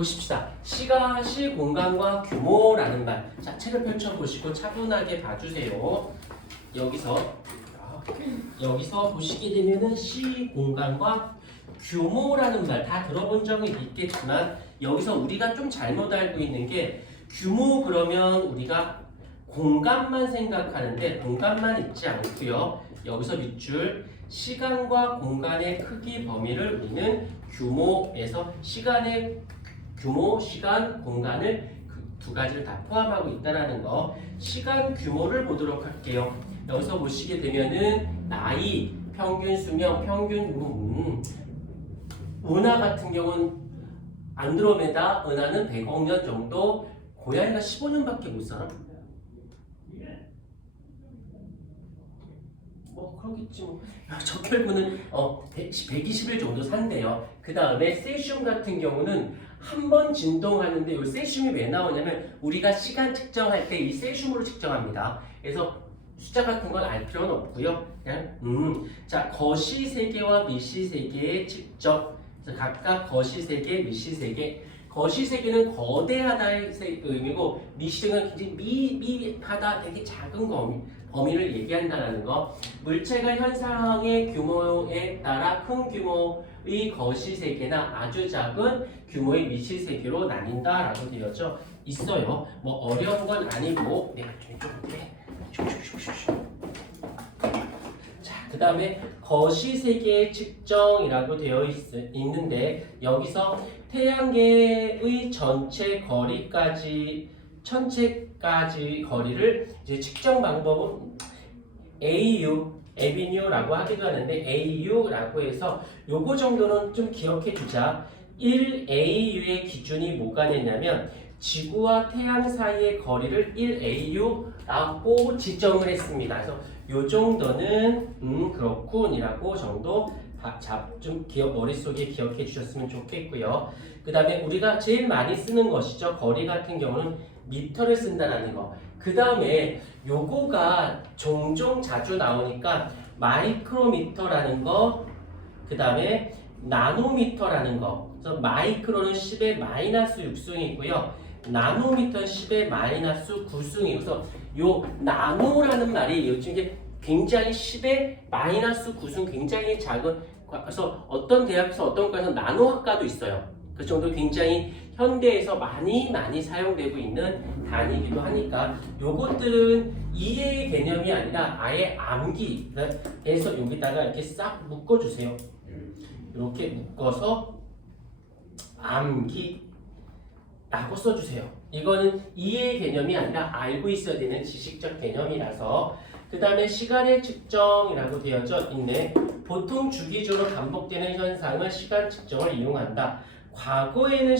보십시다. 시공간과 규모라는 말. 자, 책을 펼쳐보시고 차분하게 봐주세요. 여기서 보시게 되면은 시공간과 규모라는 말 다 들어본 적은 있겠지만 여기서 우리가 좀 잘못 알고 있는 게 규모 그러면 우리가 공간만 생각하는데 공간만 있지 않고요. 여기서 밑줄 시간과 공간의 크기 범위를 우리는 규모에서 시간의 규모, 시간, 공간을 그 두 가지를 다 포함하고 있다는 거. 시간 규모를 보도록 할게요. 여기서 보시게 되면은 나이, 평균 수명, 평균 은하 같은 경우는 안드로메다 은하는 100억 년 정도, 고양이가 15년밖에 못 살아. 그러겠지 뭐. 적혈구는 120일 정도 산대요. 그 다음에 세슘 같은 경우는 한 번 진동하는데 이 세슘이 왜 나오냐면 우리가 시간 측정할 때 이 세슘으로 측정합니다. 그래서 숫자 같은 건 알 필요는 없고요. 그냥 자, 거시세계와 미시세계의 측정. 그래서 각각 거시세계, 미시세계. 거시세계는 거대하다의 의미고 미시세계는 굉장히 미하다, 되게 작은 범위를 얘기한다는 거. 물체가 현상의 규모에 따라 큰 규모의 거시세계나 아주 작은 규모의 미시세계로 나뉜다라고 되어져 있어요. 뭐 어려운 건 아니고 내가 자, 그 다음에 거시세계의 측정이라고 되어 있는데 여기서 태양계의 전체 거리까지 거리를 이제 측정 방법은 AU라고 하기도 하는데 AU라고 해서 요거 정도는 좀 기억해 두자. 1AU의 기준이 뭐가 되냐면 지구와 태양 사이의 거리를 1AU라고 지정을 했습니다. 그래서 요 정도는 그렇군이라고 정도 좀 머릿속에 기억해 주셨으면 좋겠고요. 그 다음에 우리가 제일 많이 쓰는 것이죠. 거리 같은 경우는 미터를 쓴다는 거. 그 다음에 요거가 종종 자주 나오니까 마이크로미터라는 거, 그 다음에 나노미터라는 거. 그래서 마이크로는 10의 마이너스 6승이고요. 나노미터는 10의 마이너스 9승이고, 그래서 요 나노라는 말이 요즘 이게 굉장히 10의 마이너스 9승 굉장히 작은, 그래서 어떤 대학에서 어떤 과에서 나노학과도 있어요. 그 정도 굉장히 현대에서 많이 사용되고 있는 단위이기도 하니까 요것들은 이해의 개념이 아니라 아예 암기해서 여기다가 이렇게 싹 묶어주세요. 이렇게 묶어서 암기라고 써주세요. 이거는 이해의 개념이 아니라 알고 있어야 되는 지식적 개념이라서. 그 다음에 시간의 측정이라고 되어져 있네. 보통 주기적으로 반복되는 현상은 시간 측정을 이용한다. 과거에는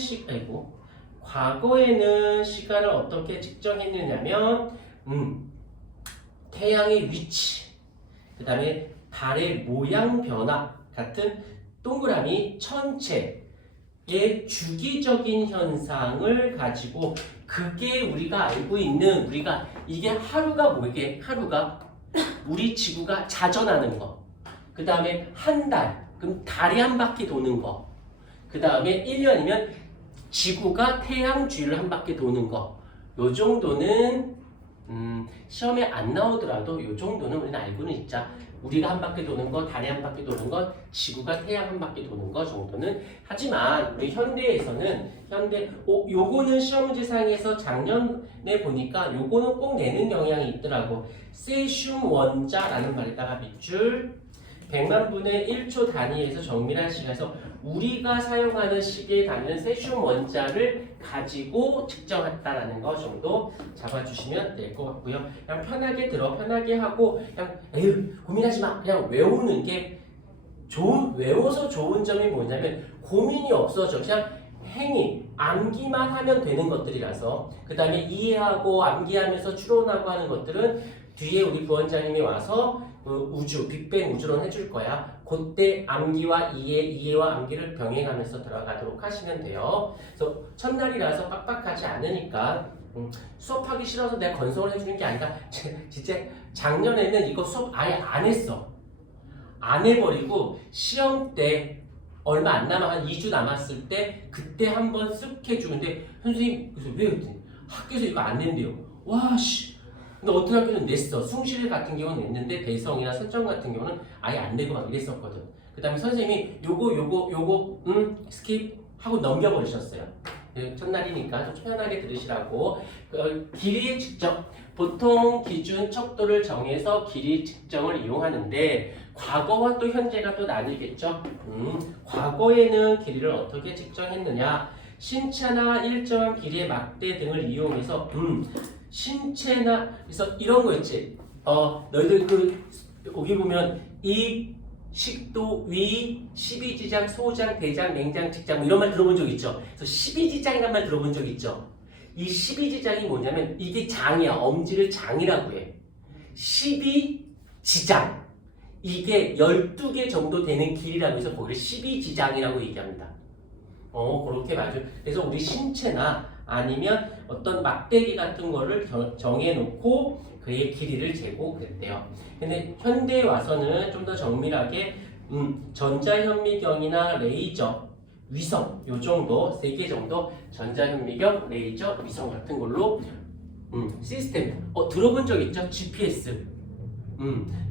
시간을 어떻게 측정했느냐면 태양의 위치, 그 다음에 달의 모양 변화 같은 동그라미 전체의 주기적인 현상을 가지고, 그게 우리가 알고 있는, 이게 하루가 우리 지구가 자전하는 거, 그 다음에 한 달, 그럼 달이 한 바퀴 도는 거, 그 다음에 1년이면 지구가 태양 주위를 한 바퀴 도는 거. 요 정도는 시험에 안 나오더라도 요 정도는 우리는 알고는 있자. 우리가 한 바퀴 도는 거, 달이 한 바퀴 도는 거, 지구가 태양 한 바퀴 도는 거 정도는. 하지만 우리 현대에서는 요거는 시험 문제상에서 작년에 보니까 요거는 꼭 내는 경향이 있더라고. 세슘 원자라는 말에다가 밑줄 100만 분의 1초 단위에서 정밀한 시간에서 우리가 사용하는 시계의 단위는 세슘 원자를 가지고 측정했다라는 거 정도 잡아주시면 될 것 같고요. 그냥 편하게 편하게 하고 그냥 고민하지 마. 그냥 외우는 게 외워서 좋은 점이 뭐냐면 고민이 없어져. 그냥 암기만 하면 되는 것들이라서. 그 다음에 이해하고 암기하면서 추론하고 하는 것들은 뒤에 우리 부원장님이 와서 빅뱅 우주론 해줄 거야. 그때 암기와 이해와 암기를 병행하면서 들어가도록 하시면 돼요. 그래서 첫날이라서 빡빡하지 않으니까 수업하기 싫어서 내가 건성을 해주는 게 아니라 진짜 작년에는 이거 수업 아예 안 했어. 안 해버리고 시험 때 얼마 안 남아 한 2주 남았을 때 그때 한번 쓱 해주는데 선생님 그래서 왜 그랬더니 학교에서 이거 안 낸대요. 와 씨. 근데 어떤 학교는 냈어. 숭실 같은 경우는 냈는데 대성이나 선정 같은 경우는 아예 안 내고 막 이랬었거든. 그 다음에 선생님이 요거 스킵 하고 넘겨버리셨어요. 첫날이니까 좀 편하게 들으시라고. 길이 측정. 보통 기준 척도를 정해서 길이 측정을 이용하는데 과거와 또 현재가 또 나뉘겠죠. 과거에는 길이를 어떻게 측정했느냐. 신체나 일정한 길이의 막대 등을 이용해서 신체나 그래서 이런 거 있지. 너희들 여기 보면 이 식도, 위, 12지장, 소장, 대장, 맹장, 직장 뭐 이런 말 들어본 적 있죠? 그래서 12지장이란 말 들어본 적 있죠? 이 12지장이 뭐냐면 이게 장이야. 엄지를 장이라고 해. 12지장. 이게 12개 정도 되는 길이라고 해서 거기를 12지장이라고 얘기합니다. 그렇게 맞아요. 그래서 우리 신체나 아니면 어떤 막대기 같은 거를 정해놓고 그의 길이를 재고 그랬대요. 근데 현대에 와서는 좀 더 정밀하게 전자현미경이나 레이저, 위성 요 정도 3개 정도 전자현미경, 레이저, 위성 같은 걸로 시스템 들어본 적 있죠? GPS.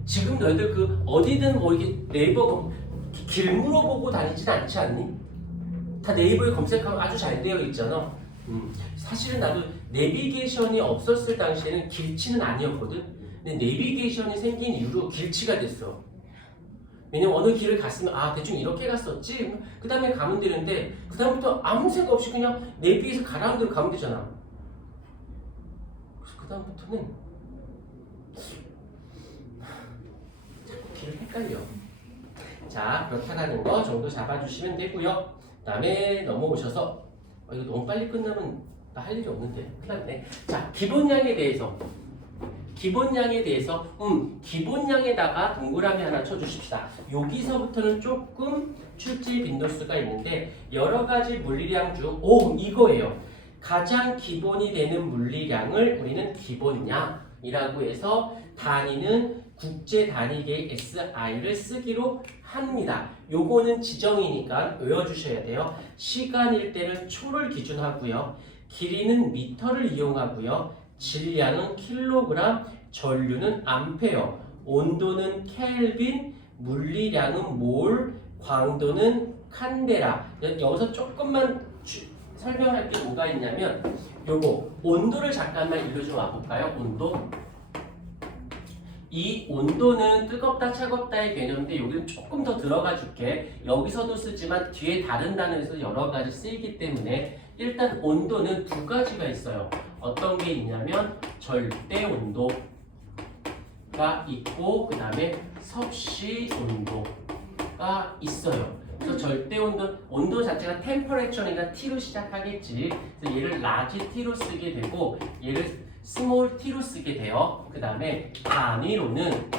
지금 너희들 그 어디든 뭐 이렇게 네이버 길 물어보고 다니진 않지 않니? 다 네이버에 검색하면 아주 잘 되어 있잖아. 사실은 나도 내비게이션이 없었을 당시에는 길치는 아니었거든. 근데 내비게이션이 생긴 이후로 길치가 됐어. 왜냐면 어느 길을 갔으면 대충 이렇게 갔었지. 그 다음에 가면 되는데 그 다음부터 아무 생각 없이 그냥 내비에서 가라는 대로 가면 되잖아. 그래서 그 다음부터는 자꾸 길을 헷갈려. 자, 그렇다는 거 정도 잡아주시면 되고요. 그 다음에 넘어오셔서 이거 너무 빨리 끝나면 나 할 일이 없는데 큰일 났네. 자, 기본량에 대해서 기본량에다가 동그라미 하나 쳐주십시다. 여기서부터는 조금 출제 빈도수가 있는데 여러 가지 물리량 중 이거예요. 가장 기본이 되는 물리량을 우리는 기본량이라고 해서 단위는 국제 단위계의 SI를 쓰기로 합니다. 요거는 지정이니까 외워주셔야 돼요. 시간일 때는 초를 기준하고요. 길이는 미터를 이용하고요. 질량은 킬로그램, 전류는 암페어, 온도는 켈빈, 물리량은 몰, 광도는 칸데라. 여기서 조금만 설명할 게 뭐가 있냐면 요거 온도를 잠깐만 일로 좀 와볼까요? 온도. 이 온도는 뜨겁다 차갑다의 개념인데 여기는 조금 더 들어가 줄게. 여기서도 쓰지만 뒤에 다른 단어에서 여러 가지 쓰이기 때문에 일단 온도는 두 가지가 있어요. 어떤 게 있냐면 절대 온도가 있고 그 다음에 섭씨 온도가 있어요. 그래서 절대 온도 자체가 템퍼레처니까 T로 시작하겠지. 그래서 얘를 라지 T로 쓰게 되고 얘를 스몰 t로 쓰게 돼요. 그 다음에 단위로는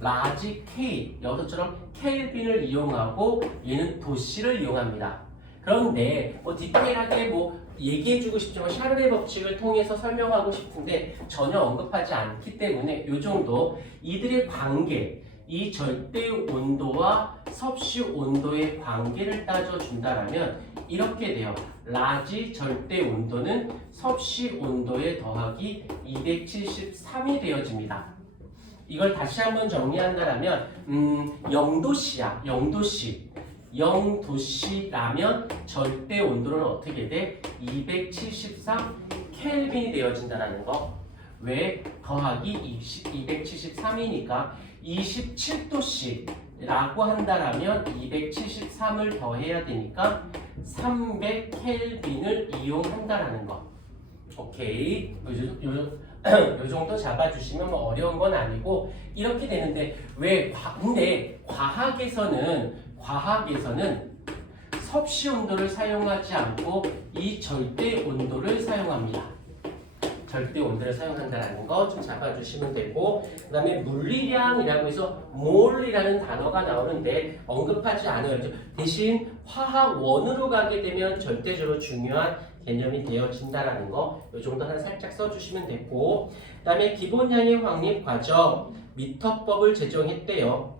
라지 K, 여기서처럼 켈빈을 이용하고 얘는 도시를 이용합니다. 그런데 디테일하게 얘기해주고 싶지만 샤를의 법칙을 통해서 설명하고 싶은데 전혀 언급하지 않기 때문에 이 정도 이들의 관계, 이 절대 온도와 섭씨 온도의 관계를 따져준다라면 이렇게 돼요. 라지 절대 온도는 섭씨 온도에 더하기 273이 되어집니다. 이걸 다시 한번 정리한다면 0도씨야. 0도씨라면 절대 온도는 어떻게 돼? 273 켈빈이 되어진다는 거. 왜? 더하기 273이니까 27도씨라고 한다면 273을 더해야 되니까 300 켈빈을 이용한다라는 거. 오케이. 요 정도 잡아주시면 어려운 건 아니고 이렇게 되는데 왜? 근데 과학에서는 섭씨 온도를 사용하지 않고 이 절대 온도를 사용합니다. 절대 온도를 사용한다는 거 좀 잡아주시면 되고 그 다음에 물리량이라고 해서 몰이라는 단어가 나오는데 언급하지 않아요. 대신 화학원으로 가게 되면 절대적으로 중요한 개념이 되어진다는 거 이 정도 하나 살짝 써주시면 됐고 그 다음에 기본량의 확립 과정 미터법을 제정했대요.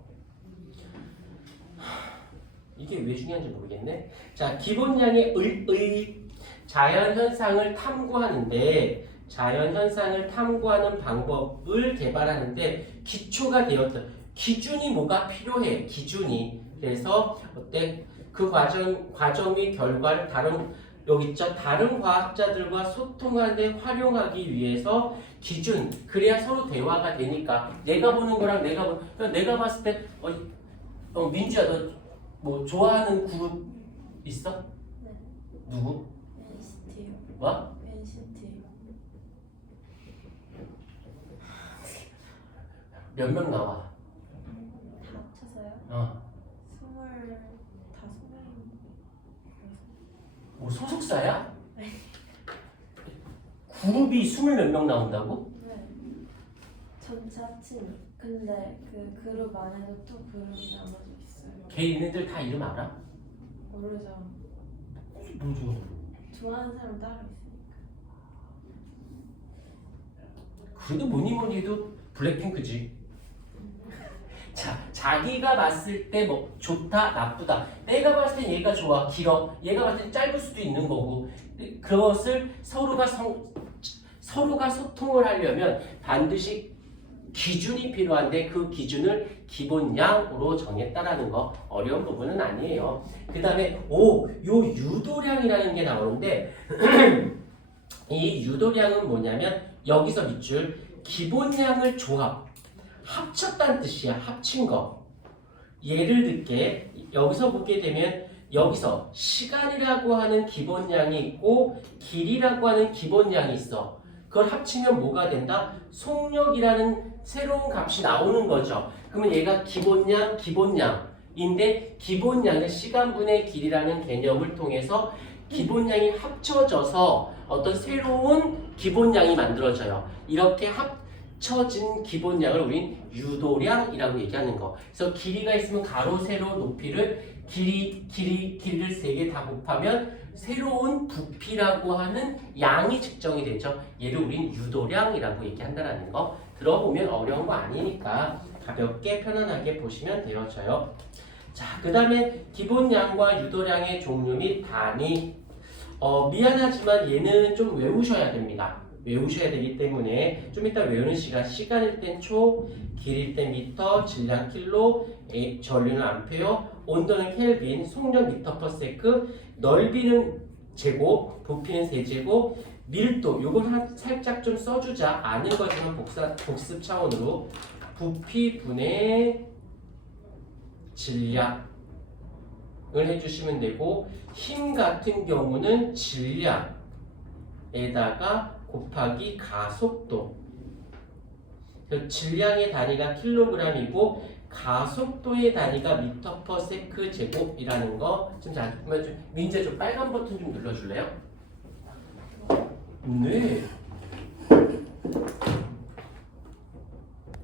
이게 왜 중요한지 모르겠네. 자, 기본량의 자연 현상을 탐구하는데 자연 현상을 탐구하는 방법을 개발하는데 기초가 되었다. 기준이 뭐가 필요해? 기준이. 그래서 어때? 그 과정 및 결과를 여기 있죠? 다른 과학자들과 소통하는데 활용하기 위해서 기준. 그래야 서로 대화가 되니까. 내가 보는 거랑 내가 봤을 때 민주야 너 뭐 좋아하는 그룹 있어? 네. 누구? NCT요. 뭐? NCT요. 몇 명 나와? 다 합쳐서요? 25명. 뭐 소속사야? 네. 그룹이 20몇 명 나온다고? 네. 전체 합친. 근데 그 그룹 안에도 또 그룹이 나눠져 있어요. 걔네들 다 이름 알아? 모르죠. 뭐죠? 좋아하는 사람 따로 있으니까. 그래도 뭐니 해도 블랙핑크지. 자, 자기가 봤을 때 뭐 좋다, 나쁘다. 내가 봤을 때 얘가 좋아, 길어. 얘가 봤을 때 짧을 수도 있는 거고. 그것을 서로가 소통을 하려면 반드시 기준이 필요한데 그 기준을 기본량으로 정했다라는 거 어려운 부분은 아니에요. 그 다음에 요 유도량이라는 게 나오는데 이 유도량은 뭐냐면 여기서 밑줄 기본량을 합쳤다는 뜻이야. 합친 거. 예를 들게 여기서 보게 되면 여기서 시간이라고 하는 기본량이 있고 길이라고 하는 기본량이 있어. 그걸 합치면 뭐가 된다? 속력이라는 새로운 값이 나오는 거죠. 그러면 얘가 기본량인데 기본량은 시간분의 길이라는 개념을 통해서 기본량이 합쳐져서 어떤 새로운 기본량이 만들어져요. 이렇게 합쳐진 기본량을 우린 유도량이라고 얘기하는 거. 그래서 길이가 있으면 가로, 세로, 높이를 길이를 3개 다 곱하면 새로운 부피라고 하는 양이 측정이 되죠. 얘를 우린 유도량이라고 얘기한다는 거. 들어보면 어려운 거 아니니까 가볍게 편안하게 보시면 되어져요. 자, 그 다음에 기본량과 유도량의 종류 및 단위. 미안하지만 얘는 좀 외우셔야 됩니다. 외우셔야 되기 때문에 좀 이따 외우는 시간일 땐 초, 길일 땐 미터, 질량 킬로, 전류는 암페어, 온도는 켈빈, 속력 미터 퍼 세크, 넓이는 제곱, 부피는 세제곱, 밀도 요건 살짝 좀 써주자. 아는 거지만 복습 차원으로 부피 분의 질량을 해주시면 되고 힘 같은 경우는 질량에다가 곱하기 가속도. 질량의 단위가 킬로그램이고 가속도의 단위가 미터 퍼 세크 제곱이라는 거. 좀 민재 좀 빨간 버튼 좀 눌러줄래요? 네.